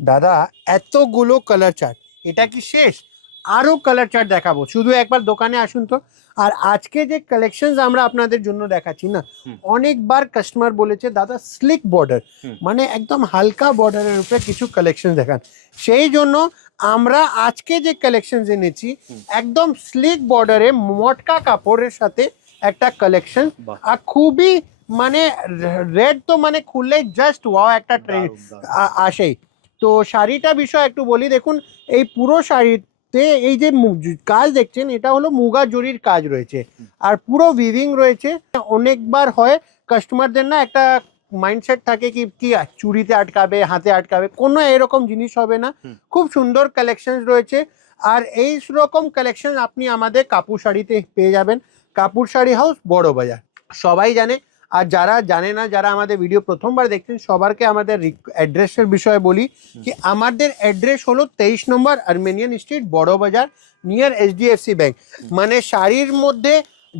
দাদা এতগুলো colour chart, এটা কি শেষ? আরও কালার চার্ট দেখাবো, শুধু একবার দোকানে আসুন তো। আর আজকে যে কালেকশনস আমরা আপনাদের জন্য দেখাচ্ছি না, অনেকবার কাস্টমার বলেছে দাদা স্লিক বর্ডার, মানে একদম হালকা বর্ডারের উপরে কিছু কালেকশন দেখান। সেই জন্য আমরা আজকে যে কালেকশন এনেছি একদম স্লিক বর্ডারে মটকা কাপড়ের সাথে একটা কালেকশন। আর খুবই মানে রেড তো মানে খুললে জাস্ট ওয়াও একটা ট্রেন্ড আসেই। তো শাড়িটা বিষয় একটু বলি, দেখুন এই পুরো শাড়িতে এই যে কাজ দেখছেন এটা হলো মুগা জরির কাজ রয়েছে, আর পুরো উইভিং রয়েছে। অনেকবার হয় কাস্টমারদের না একটা মাইন্ডসেট থাকে কি কি চুড়িতে আটকাবে, হাতে আটকাবে, কোনো এরকম জিনিস হবে না। খুব সুন্দর কালেকশন রয়েছে। আর এই রকম কালেকশন আপনি আমাদের কাপুর শাড়িতে পেয়ে যাবেন। কাপুর শাড়ি হাউস, বড় বাজার, সবাই জানে। আর যারা জানে না, যারা আমাদের ভিডিও প্রথমবার দেখছেন, সবারকে আমাদের অ্যাড্রেসের বিষয়ে বলি কি আমাদের অ্যাড্রেস হলো 23 নম্বর আর্মেনিয়ান স্ট্রিট, বড় বাজার, নিয়ার এইচডিএফসি ব্যাংক। মানে শাড়ির মধ্যে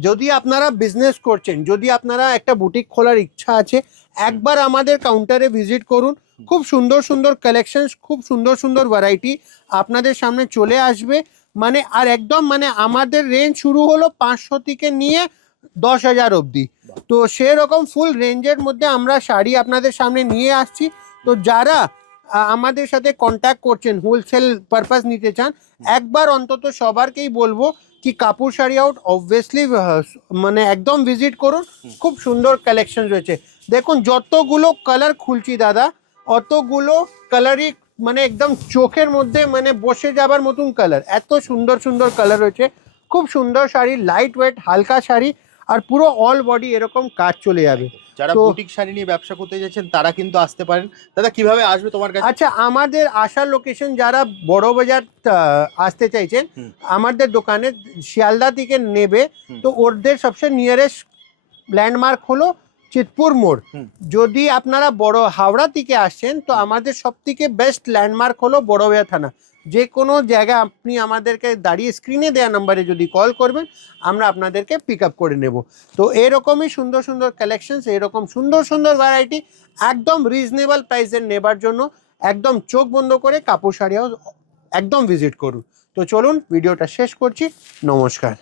যদি আপনারা বিজনেস করছেন, যদি আপনারা একটা বুটিক খোলার ইচ্ছা আছে, একবার আমাদের কাউন্টারে ভিজিট করুন। খুব সুন্দর সুন্দর কালেকশনস, খুব সুন্দর সুন্দর ভ্যারাইটি আপনাদের সামনে চলে আসবে। মানে আর একদম মানে আমাদের রেঞ্জ শুরু হলো 500 থেকে নিয়ে 10,000 অবধি। তো সেরকম ফুল রেঞ্জের মধ্যে আমরা শাড়ি আপনাদের সামনে নিয়ে আসছি। তো যারা আমাদের সাথে কন্ট্যাক্ট করছেন, হোলসেল পারপাস নিতে চান, একবার অন্তত সবারকেই বলবো কি কাপুর শাড়ি আউট অবভিয়াসলি মানে একদম ভিজিট করুন। খুব সুন্দর কালেকশন রয়েছে। দেখুন যতগুলো কালার খুলছি দাদা, অতগুলো কালারই মানে একদম চোখের মধ্যে মানে বসে যাবার মতন কালার, এত সুন্দর সুন্দর কালার রয়েছে। খুব সুন্দর শাড়ি, লাইট ওয়েট হালকা শাড়ি, আর পুরো অল বডি এরকম কাজ চলে যাবে। যারা বুটিক শাড়ি নিয়ে ব্যবসা করতে যাচ্ছেন তারা কিন্তু আসতে পারেন। দাদা কিভাবে আসবে তোমার কাছে? আচ্ছা, আমাদের আসার লোকেশন, যারা বড় বাজার আসতে চাইছেন আমাদের দোকানে শিয়ালদা থেকে নেবে, তো ওদের সবচেয়ে নিয়ারেস্ট ল্যান্ডমার্ক হলো চিতপুর মোড়। যদি আপনারা বড় হাওড়া থেকে আসছেন তো আমাদের সব থেকে বেস্ট ল্যান্ডমার্ক হলো বড়বাজার থানা। যে কোনো জায়গায় আপনি আমাদেরকে দাঁড়িয়ে স্ক্রিনে দেওয়া নাম্বারে যদি কল করবেন, আমরা আপনাদেরকে পিক আপ করে নেব। তো এরকমই সুন্দর সুন্দর কালেকশনস, এরকম সুন্দর সুন্দর ভ্যারাইটি একদম রিজনেবল প্রাইসের নেবার জন্য একদম চোখ বন্ধ করে কাপুর শাড়ি হাউস একদম ভিজিট করুন। তো চলুন ভিডিওটা শেষ করছি, নমস্কার।